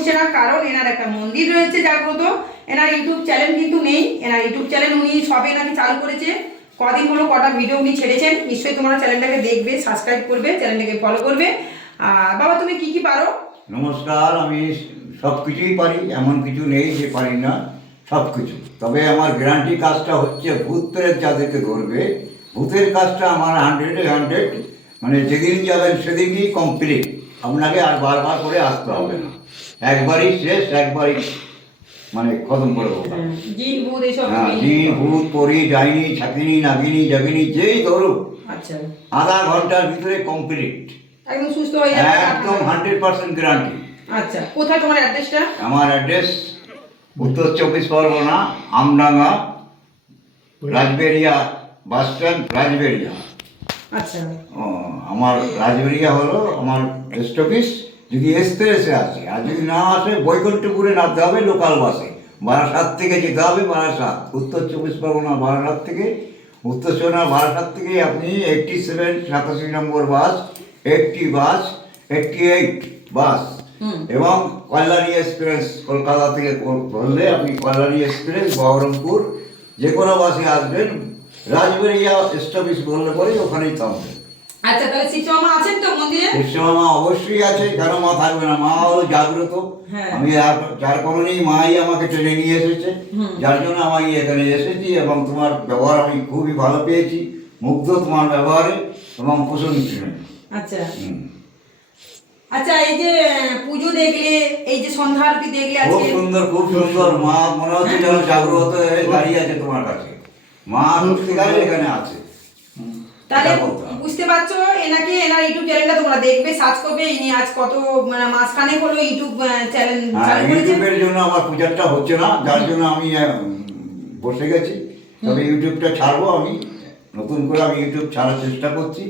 উঠছে না, কারণ এনার একটা মন্দির রয়েছে জাগ্রত। এনার ইউটিউব চ্যানেল কিন্তু নেই। এনার ইউটিউব চ্যানেল উনি সবে নাকি চালু করেছে। কদিন হলো কটা ভিডিও উনি ছেড়েছেন। নিশ্চয়ই তোমরা চ্যানেলটাকে দেখবে সাবস্ক্রাইব করবে চ্যানেলটাকে ফলো করবে। আর বাবা, তুমি কি কি পারো? নমস্কার, আমি সব কিছুই পারি। এমন কিছু নেই যে পারি না, সব কিছু। তবে আমার গ্যারান্টি কাজটা হচ্ছে ভূত যাদেরকে ধরবে। ভূতের কাজটা আমার হান্ড্রেডে হান্ড্রেড মানে যেদিন যাবেন সেদিনই কমপ্লিট আপনাকে আর বারবার করে আসতে হবে না। একবারই শেষ একবারই মানে খতম করে দেবো। হ্যাঁ জিন ভূত পরি ডাইনি ছাকিনি নাগিনি জাগিনি যেই ধরুক আচ্ছা। আধা ঘণ্টার ভিতরে কমপ্লিট একদম সুস্থ হয়ে যাবে। একদম হান্ড্রেড পার্সেন্ট গ্যারান্টি আচ্ছা কোথায় তোমার অ্যাড্রেসটা আমার address Uttar Chabbish Pargana Amdanga Rajberia bus stand Rajberia. আচ্ছা। ও, আমার রাজবেরিয়া হলো আমার পোস্ট অফিস যদি এক্সপ্রেসে আসে আর যদি না আসে বৈকুণ্ঠপুরে নামতে হবে লোকাল বাসে বারাসাত থেকে যেতে হবে বারাসাত। উত্তর চব্বিশ পরগনা বারাসাত থেকে উত্তর চব্বিশ বারাসাত থেকে আপনি এইটটি সেভেন সাতাশি number bus eighty bus eighty eight bus এবং কল্যাণী এক্সপ্রেস কলকাতা থেকে ধরলে আপনি কল্যাণী এক্সপ্রেস বহরমপুর যে কোনো বাসে আসবেন রাজবেরিয়া স্টপেজ বললে পরে ওখানেই থামবেন আচ্ছা তাহলে শিবশ্যামা আছেন তো মন্দিরে? মা অবশ্যই আছে কেন মা থাকবে না মা হলো জাগ্রত। হ্যাঁ। আমি আর- যার কারণেই মাই আমাকে টেনে নিয়ে এসেছে। যার জন্য আমি এখানে এসেছি এবং তোমার ব্যবহার আমি খুবই ভালো পেয়েছি মুগ্ধ তোমার ব্যবহারে এবং প্রশংসনীয় আচ্ছা। আচ্ছা এই যে পুজো দেখলে এই যে সন্ধ্যা আরতি দেখলে খুব সুন্দর খুব সুন্দর। মা মনে হচ্ছে যেন জাগ্রত হয়ে দাঁড়িয়ে আছে তোমার কাছে। মা সত্যিকারে এখানে আছে। তাহলে। বুঝতে পারছ এনাকে এনার ইউটিউব চ্যানেলটা তোমরা দেখবে সার্চ করবে ইনি আজ কত মানে মাসখানেক হলো ইউটিউব চ্যানেল হ্যাঁ, ইউটিউবের জন্য আমার প্রচারটা হচ্ছে না যার জন্য আমি বসে গেছি। তবে ইউটিউবটা ছাড়বো আমি নতুন করে আমি ইউটিউব ছাড়ার চেষ্টা করছি।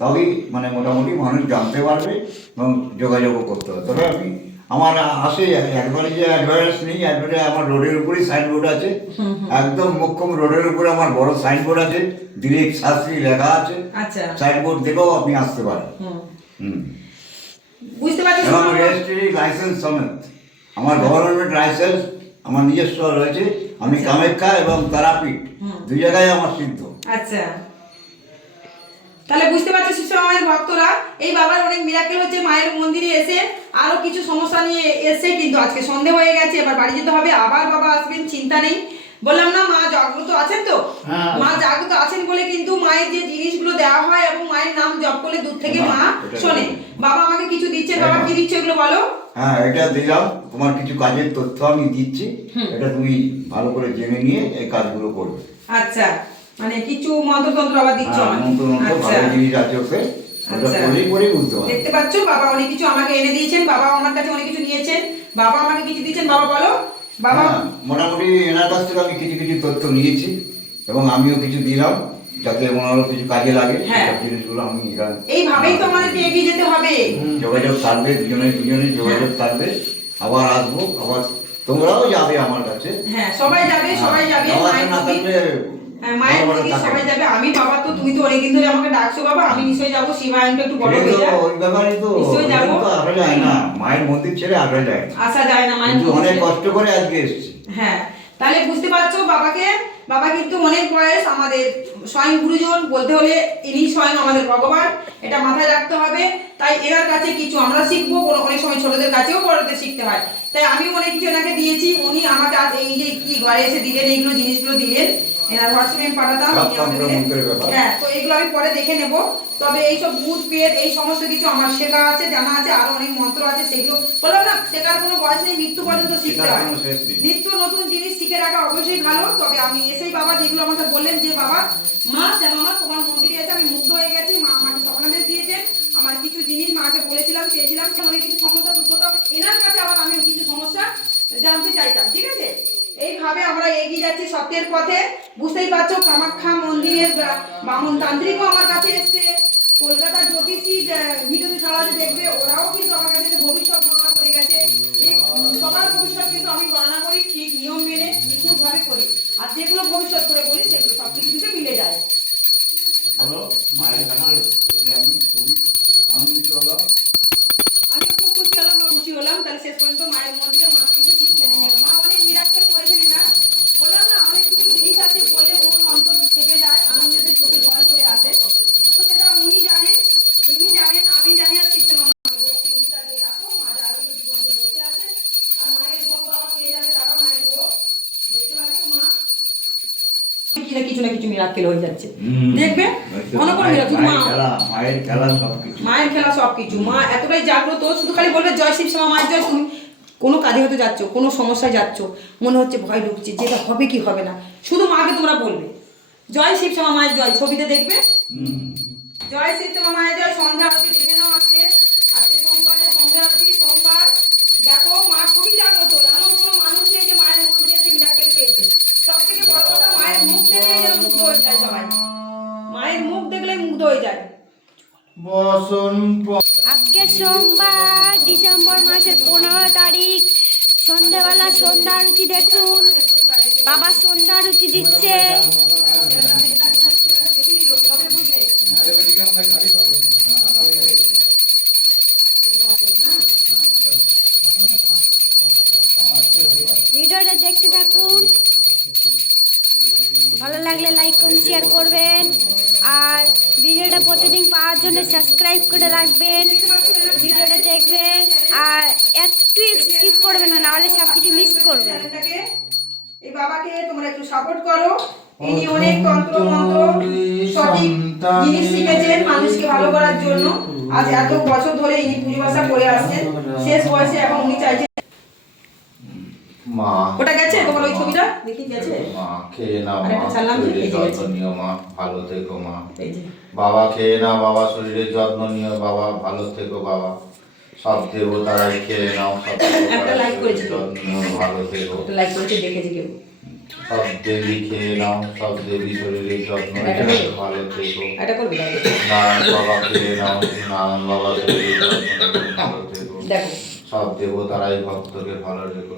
তবেই মানে মোটামুটি মানুষ জানতে পারবে এবং যোগাযোগও করতে হবে। তবে আমি আমার আসে একবারে যে অ্যাডভার্টাইজ নেই একবারে আমার রোডের উপরেই সাইনবোর্ড আছে। একদম মুখ্যম রোডের উপরে আমার বড় সাইনবোর্ড আছে। দিলীপ শাস্ত্রী লেখা আছে। আচ্ছা। সাইনবোর্ড দেখেও আপনি আসতে পারেন। বুঝতে এবং রেজিস্ট্রি লাইসেন্স সমেত। আমার গভর্নমেন্ট লাইসেন্স আমার নিজস্ব রয়েছে। আমি আচ্ছা। কামাখ্যা এবং তারাপীঠ। দুই জায়গায় আমার সিদ্ধ। আচ্ছা। তাহলে বুঝতে পারছ শিশু আমাদের ভক্তরা? এই বাবার অনেক মিরাকেল হচ্ছে মায়ের মন্দিরে এসে আরও কিছু সমস্যা নিয়ে এসে কিন্তু আজকে সন্ধে হয়ে গেছে এবার বাড়ি যেতে হবে আবার বাবা আসবেন চিন্তা নেই। বললাম না মা জাগ্রত আছেন তো? হ্যাঁ। মা জাগ্রত আছেন বলে কিন্তু মায়ের যে জিনিসগুলো দেওয়া হয় এবং মায়ের নাম জপ করলে দূর থেকে মা শোনে। বাবা আমাকে কিছু দিচ্ছে বাবা হ্যাঁ। কি দিচ্ছে এগুলো বলো? হ্যাঁ এটা দিলাম। তোমার কিছু কাজের তথ্য আমি দিচ্ছি। এটা তুমি ভালো করে জেনে নিয়ে এই কাজগুলো করবে। আচ্ছা। মানে কিছু মন্ত্রতন্ত্র আবার দিচ্ছ হ্যাঁ, আচ্ছা। আচ্ছা। দেখতে পাচ্ছ বাবা অনেক কিছু আমাকে এনে দিয়েছেন বাবা আমার কাছে অনেক কিছু নিয়েছেন বাবা আমাকে কিছু দিয়েছেন বাবা বলো। বাবা? হ্যাঁ, মোটামুটি এনার কাছ থেকে আমি কিছু কিছু তথ্য নিয়েছি এবং আমিও কিছু দিলাম যাতে ওনারও কিছু কাজে লাগে হ্যাঁ। জিনিসগুলো আমি এইভাবেই তো আমাদেরকে এগিয়ে যেতে হবে। যোগাযোগ থাকবে দুজনে দুজনে যোগাযোগ থাকবে। আবার আসব আবার তোমরাও যাবে আমার কাছে। হ্যাঁ সবাই যাবে সবাই যাবে মায়ের মন্দির। সবাই যাবে আমি বাবা তো তুমি তো অনেকদিন ধরে আমাকে ডাকছো বাবা আমি নিশ্চয়ই যাব শিবায়নটা একটু বড় হয়ে যায় ওই ব্যাপারেই তো নিশ্চয়ই যাব। আসা যায় না মায়ের মন্দির ছেড়ে আসা যায়। আসা যায় না মায়ের অনেক কষ্ট করে আজকে এসেছি। হ্যাঁ তাহলে বুঝতে পারছ বাবাকে বাবা কিন্তু অনেক বয়স আমাদের স্বয়ং গুরুজন বলতে হলে ইনি স্বয়ং আমাদের ভগবান এটা মাথায় রাখতে হবে। তাই এনার কাছে কিছু আমরা শিখব কোনো অনেক সময় ছোটদের কাছেও বড়দের শিখতে হয়। তাই আমি অনেক কিছু এনাকে দিয়েছি উনি আমাকে আজ এই যে কি ঘরে এসে দিলেন এইগুলো জিনিসগুলো দিলেন। এনার হোয়াটসঅ্যাপে আমি পাঠাতাম। হ্যাঁ তো এগুলো আমি পরে দেখে নেব তবে এইসব ভূত পেট এই সমস্ত কিছু আমার শেখা আছে জানা আছে আরও অনেক মন্ত্র আছে সেগুলো বললাম না শেখার কোনো বয়স নেই মৃত্যু পর্যন্ত শিখতে হয়। নিত্য নতুন জিনিস শিখে রাখা অবশ্যই ভালো তবে আমি এসেই বাবা যেগুলো আমাকে বললেন যে বাবা মা শ্যামা মা তোমার মন্দিরে এসে আমি মুগ্ধ হয়ে গেছি মা আমাকে স্বপ্নাদেশ দিয়েছেন আমার কিছু জিনিস মাকে বলেছিলাম চেয়েছিলাম সে অনেক কিছু সমস্যা দূর করতে এনার কাছে আবার আমি কিছু সমস্যা জানতে চাইতাম ঠিক আছে এইভাবে আমরা এগিয়ে যাচ্ছি সত্যের পথে। বুঝতেই পারছ কামাখ্যা মন্দিরের বামন তান্ত্রিকও আমার কাছে এসছে। কলকাতার জ্যোতিষী ভিডিওতে ছাড়া দেখবে ওরাও কিন্তু আমার কাছে ভবিষ্যৎ গণনা করে গেছে। সবার ভবিষ্যৎ কিন্তু আমি গণনা করি ঠিক নিয়ম মেনে নিখুঁত ভাবে করি। আর যেগুলো ভবিষ্যৎ করে বলি সেগুলো সব কিছু কিন্তু মিলে যায়। মায়ের কাছে আমি খুবই আনন্দিত হলাম। আমি খুব খুশি হলাম খুশি হলাম। তাহলে শেষ পর্যন্ত পর্যন্ত মায়ের মন্দিরে না কিছু না কিছু মিরাক্কেল হয়ে যাচ্ছে। দেখবে? অনবর মিরাক্কেল মা। মায়ের খেলা মায়ের সব কিছু মায়ের খেলা সব কিছু মা এতটাই জাগ্রত শুধু খালি বলবে জয় শিব শ্যামা মায়ের জয় তুমি কোনো কাজে হতে যাচ্ছ কোনো সমস্যায় যাচ্ছ মনে হচ্ছে ভয় ঢুকছে যেটা হবে কি হবে না। শুধু মাকে তোমরা বলবে জয় শিব শ্যামা মায়ের জয়। ছবিতে দেখবে? জয় শিব শ্যামা মায়ের জয়। সন্ধ্যা বসন আজকে সোমবার, ডিসেম্বর মাসের পনেরো তারিখ। সন্ধেবেলা সন্ধ্যা আরতি দেখুন। বাবা সন্ধ্যা আরতি দিচ্ছে। করবেন। আর ভিডিওটা প্রতিদিন পাওয়ার জন্য সাবস্ক্রাইব করে রাখবেন। ভিডিওটা দেখবেন। আর একটু স্কিপ করবেন না নাহলে সব কিছু মিস করবেন। এই বাবাকে তোমরা একটু সাপোর্ট করো। ইনি অনেক তন্ত্র মন্ত্র সঠিক জিনিস শিখেছেন মানুষকে ভালো করার জন্য। আজ এত বছর ধরে ইনি পুজো ভাষা করে আসছেন। শেষ বয়সে এখন উনি চাইছেন মা ওটা গেছে? তোমার ওই ছবিটা? দেখি গেছে? মা খেয়ে নাও একটা ছাড়লাম যে শরীরের এই যত্ন গেছে। নিও মা ভালো থেকো মা। বাবা খেয়ে নাও বাবা শরীরের যত্ন নিও বাবা ভালো থেকো বাবা। সব দেবতারাই খেয়ে নাও সব একটা করেছি। নিও ভালো থেকো। ওটা লাইক করেছে দেখেছি কেউ? সব দেবী খেয়ে নাও সব দেবী শরীরের যত্ন একটা নিও ভালো থেকো। এটা করবে নারায়ণ বাবা খেয়ে নাও নারায়ণ বাবা শরীরের যত্ন ভালো থেকো। সব দেবতারাই ভক্তকে ভালো রেখো।